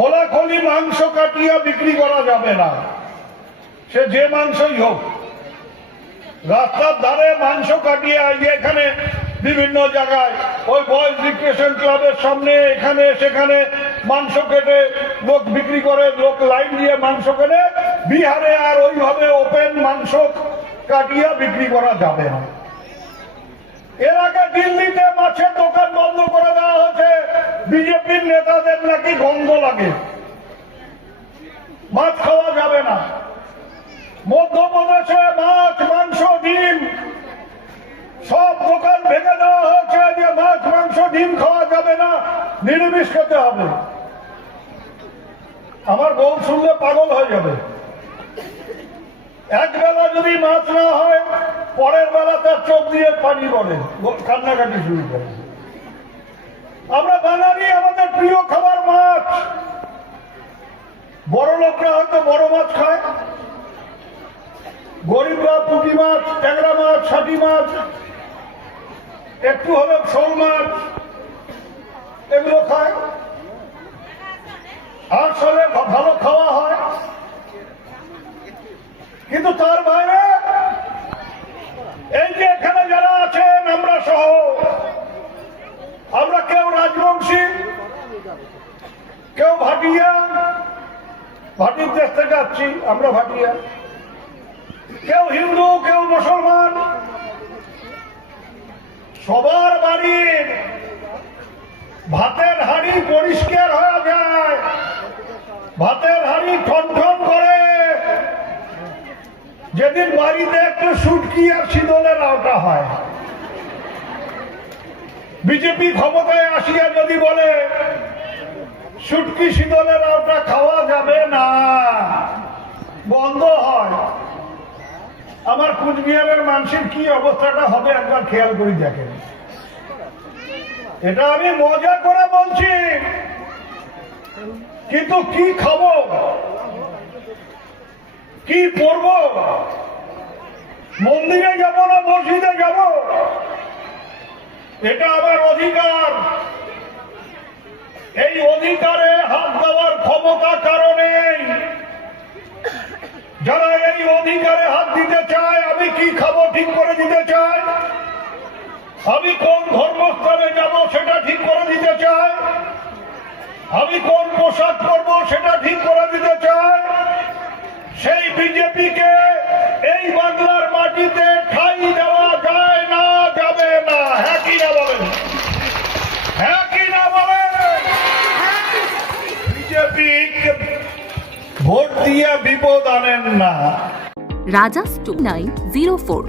খোলাখুলি মাংস কাটিয়া বিক্রি করা যাবে না, সে যে মাংসই হোক। রাস্তার ধারে মাংস কাটিয়ে এখানে বিভিন্ন জায়গায় ওই বয়েজ রিক্রিয়েশন ক্লাবের সামনে এখানে সেখানে মাংস কেটে লোক বিক্রি করে, লোক লাইন দিয়ে মাংস কেটে। বিহারে আর ওইভাবে ওপেন মাংস কাটিয়া বিক্রি করা যাবে না। এর আগে দিল্লিতে মাছের দোকান বন্ধ করে দেওয়া হয়েছে, বিজেপির নেতাদের নাকি গন্ধ লাগে, মাছ খাওয়া যাবে না। মধ্যপ্রদেশে মাছ মাংস ডিম সব দোকান ভেঙে দেওয়া হয়েছে যে মাছ মাংস ডিম খাওয়া যাবে না, নিরামিষ খেতে হবে। আমার বউ শুনলে পাগল হয়ে যাবে। এক বেলা যদি মাছ না হয় পরের বেলা তার চোখ দিয়ে পানি পড়ে, কান্নাকাটি শুরু করে। আমরা বাঙালি, আমাদের প্রিয় খাবার মাছ। বড় লোকরা হয়তো বড় মাছ খায়, গরিবরা পুঁটি মাছ, ট্যাংরা মাছ, ছাটি মাছ, একটু হলে শোল মাছ এগুলো খায়, আর সলে ভালো খাওয়া হয়। কিন্তু তার বাইরে এই যে এখানে যারা আছেন আমরা সহ, আমরা কেউ রাজবংশী, কেউ ভাটিয়া, ভাটির দেশ থেকে আসছি আমরা ভাটিয়া, কেউ হিন্দু, কেউ মুসলমান। সবার বাড়ির ভাতের হাঁড়ি পরিষ্কার হয়ে যায়, ভাতের হাঁড়ি ঠনঠন করে যেদিন বাড়িতে একটু সুটকি আর শীতলের আওটা হয়। বিজেপি ক্ষমতায় আসিয়া যদি বলে সুটকি শীতলের আওটা খাওয়া যাবে না, বন্ধ হয়, আমার কুচবিহারের মানুষের কি অবস্থাটা হবে একবার খেয়াল করে দেখেন। এটা আমি মজা করে বলছি, কিন্তু কি খাবো, কি পড়বো, মন্দিরে যাব না মসজিদে যাব, এটা আমার অধিকার। এই অধিকারে হাত দেওয়ার ক্ষমতা কারণে যারা এই অধিকারে হাত দিতে চায়, আমি কি খাবো ঠিক করে দিতে চায়, আমি কোন ধর্মস্থানে যাব সেটা ঠিক করে দিতে চায়, আমি কোন পোশাক পরবো সেটা ঠিক করে দিতে চায়। সেই বিজেপিকে এই বাংলার মাটিতে ঠাঁই দেওয়া যায় না, যাবে না। হ্যাঁ কি না বলেন? হ্যাঁ কি না বলেন? বিজেপি ভোট দিয়ে বিপদ আনেন না। রাজাস 2904